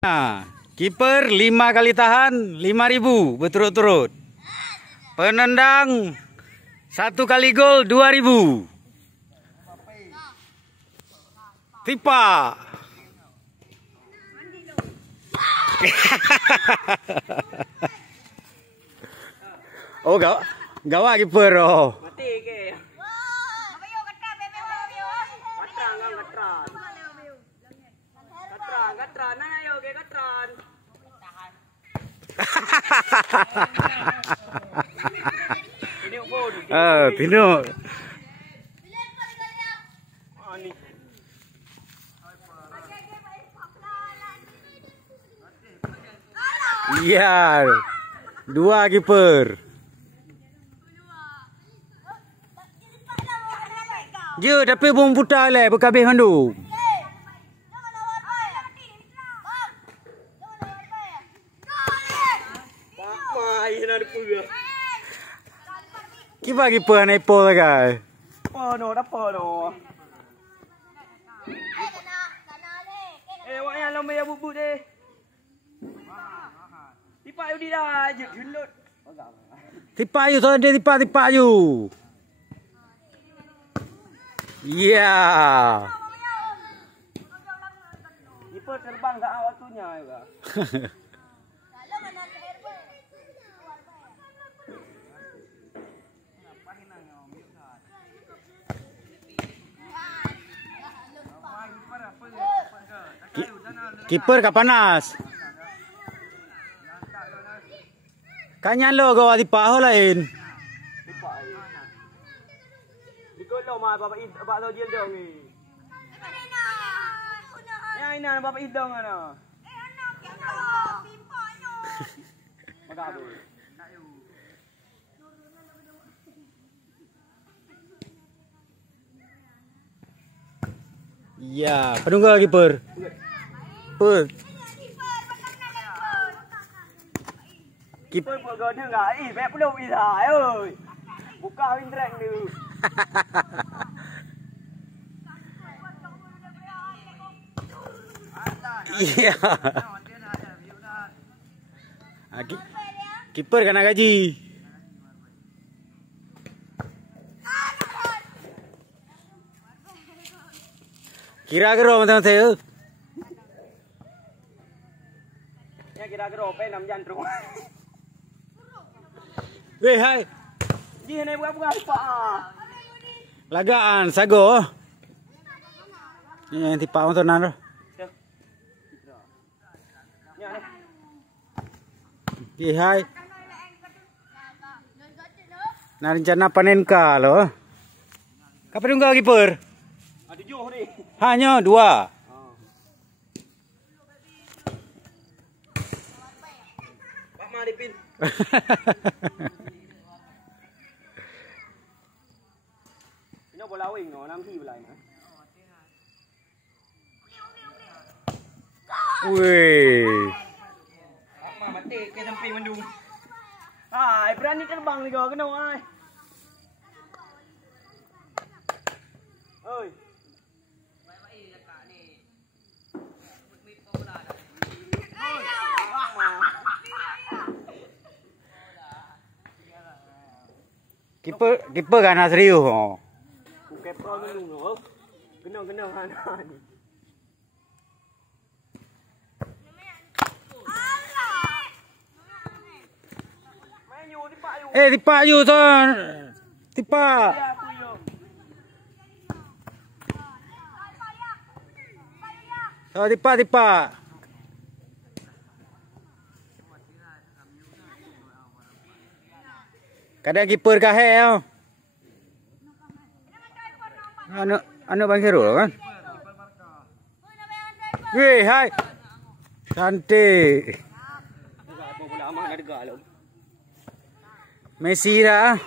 Nah, kiper 5 kali tahan 5.000 berturut-turut. Penendang 1 kali gol 2.000. Tipa. Oh, gawak kiper oh. Mati ke. Katran, ayo ke katran. Tino. Iya, 2 kiper. Je, tapi bom putar le, berkabih mandu. Kipa kiper naik po lagi. Pono, dah pono. Wak yang lama ya bubuk deh. Tipa you di dah, je dulur. Tipa you tu dia tipa you. Ya. Tipa terbang kat waktunya juga. Kiper kak panas. Kanya lo gawa tipa ho lain. Tipa. Dikot lo mah bapak lo jil dong ni. Ya ini bapak idong ana. Anak yang pipa nyo. Magabe. Ya, penunggu kiper. Kiper pun gede enggak? Baik peluk Isa, oi. Buka windrek ni. Iya. Kiper kena gaji. Kira macam saya. Ya kira-kira apa 6 jantung. Weh, hai. Ji ni buka tipa. Lagaan sago. Ni tipa untuk naro. Ye, hai. Nah, rencana panen ka lo. Kapan tunggu kiper? Ada 7 ni. Hanya 2. Pak Maripin. Ini bola wing no, 6 bola ni. Weh. Mak mati ke samping mendung. Hai, berani terbang ni kau kena ai. Oi. Kiper kan serius oh. Kiper ni no. Kena mana ni. Tipa you tu. Tipa. Oh, tipa. Kadang kiper kah oh. Anu Bang Herul kan? Weh, hai. Cantik. Bola aman harga lo. Messi dah.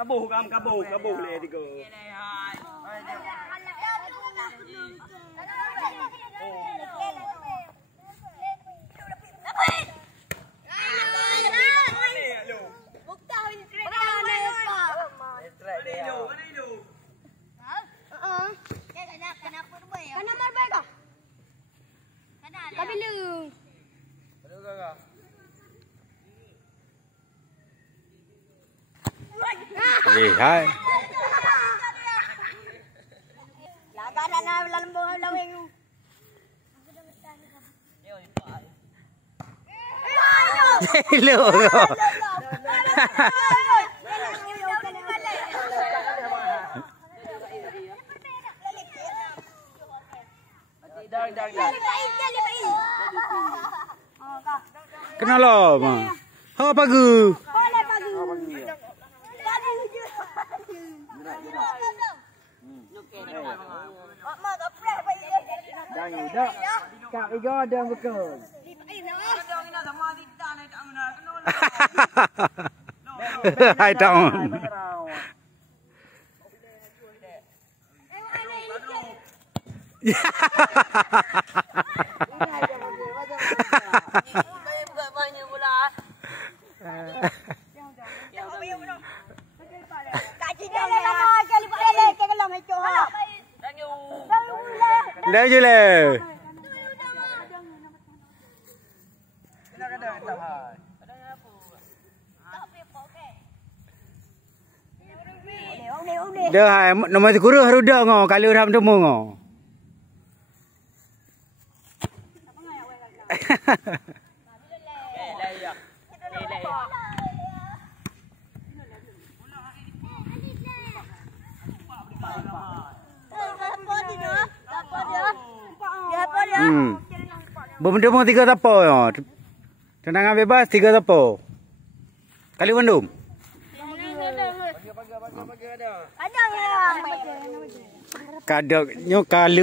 Kabuh le tiga. hai. Laga na lalambong lawing. Hello. Kenapa, Ma? Apa pagi? Kak Igo ada betul. Hai tahun. Dah je le. Dah hai nama guru haru dah ngo kali ram temu ngo. Bermendung 3 tapo yo. Tendangan bebas 3 tapo. Kali Bandung. Kadang nyo kali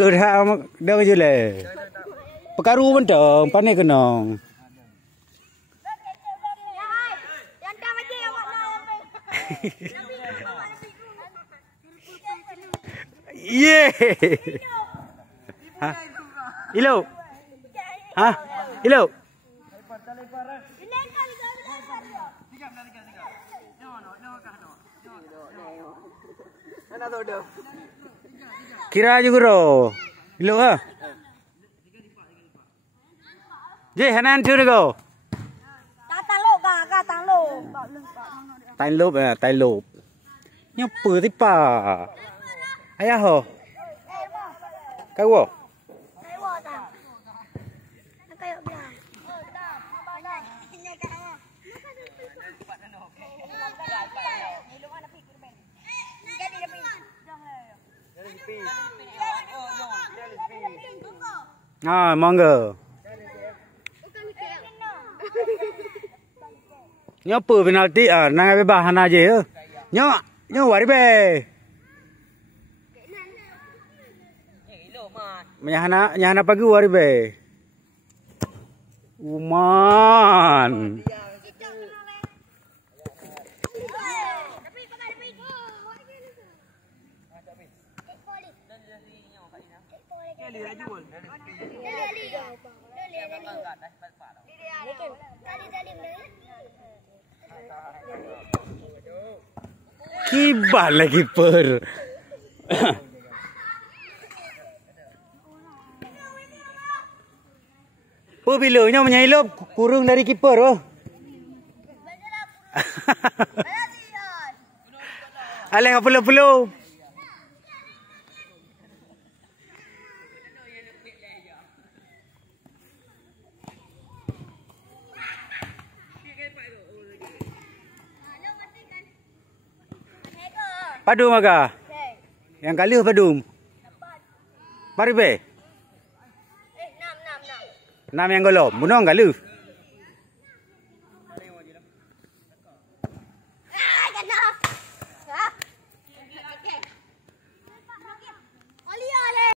dah je le. Pekaru mentong panik kenong. Ye. Ha. Ilo. Ha? Ilo. Kira juga ro. Ilo ha. Je hanan tu go. Tai lốp à, tai lốp. Nhóc bự tí pa. Ai à ho. Cái wo. Ah, mangga. Nhớ bự penalti à, nang bebas hana je. Nhớ wari be. Nyahana pagi wari be. Uman. Kibar lagi per. Bilanya menyelop kurung dari kiper oh. Aleng apa Padum aga. Yang kali padum. Mari be. 6 yang golom. Munong kali.